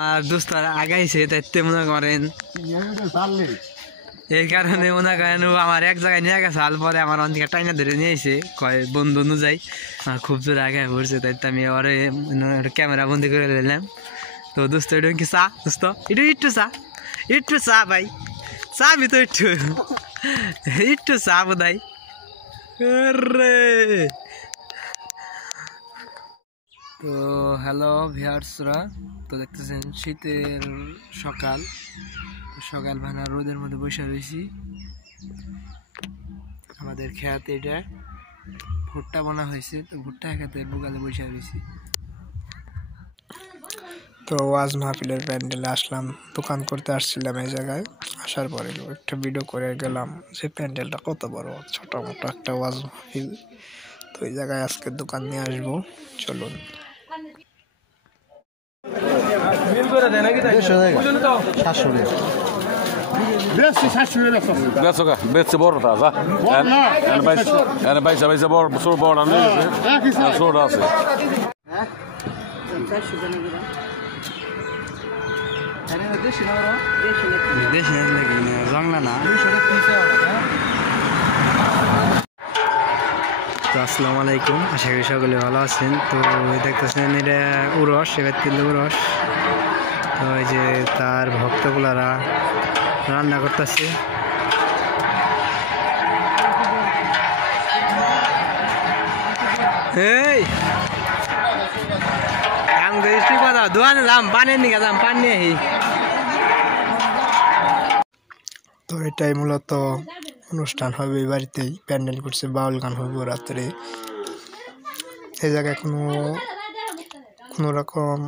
আর দোস্তারা আগাইছে তাইতে মনে করেন এই কারণে মনে করেন আমার এক জায়গায় নিয়ে গেছে হাল পরে আমার অনেক টাইনা ধরে নিয়েছে কয় বন্ধু অনুযায়ী খুব জোর আগে পড়ছে তাইতে আমি ওরে ক্যামেরা বন্দি করে নিলাম। তো দোস্ত এটা কি চা দোস্ত একটু চা ভাই চা বি তো একটু চা বোধাই রে। তো হ্যালো ভিউয়ার্সরা, তো দেখতেছেন শীতের সকাল ভাঙা রোদের মধ্যে বসে রয়েছি। আমাদের খেয়াতে এটা ভুট্টা বোনা হয়েছে, তো ভুট্টা খেতে বুকালে বসে রয়েছি। তো ওয়াজ মাহফিলের প্যান্ডেলে আসলাম, দোকান করতে আসছিলাম। এই জায়গায় আসার পরে একটা ভিডিও করে গেলাম যে প্যান্ডেলটা কত বড়, ছোট মোটো একটা ওয়াজ মাহফিল। তো এই জায়গায় আজকে দোকান নিয়ে আসবো, চলুন। Bättre bort alltså. En bajsa bort så bort nu. Jag såg det alltså. আসসালামু আলাইকুম, আশা করি সকলে ভালো আছেন। তো দেখতেছেন এটা উরস, এবার তিনটে উরস। তো এই যে তার ভক্তগুলারা রান্না করতেছে। এই কাম করিস তুই কথা দোকানে যাম, পানির নিকে যাম, পানি নিয়ে আহি। তো এটাই মূলত অনুষ্ঠান হবে এই বাড়িতেই, প্যান্ডেল করছে, বাউল গান হবে রাত্রে। এই জায়গায় কোনো রকম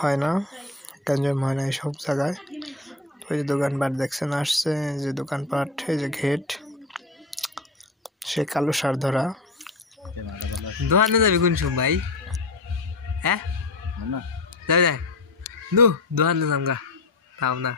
হয় না, গঞ্জাম হয় না এইসব জায়গায়। ওই যে দোকানপাট দেখছেন আসছে, যে দোকানপাট, এই যে ঘেট, সে কালো সার ধরা। দোকানে যাবি কোন সময়? হ্যাঁ যাবি দোকানে যাম গা, তাও না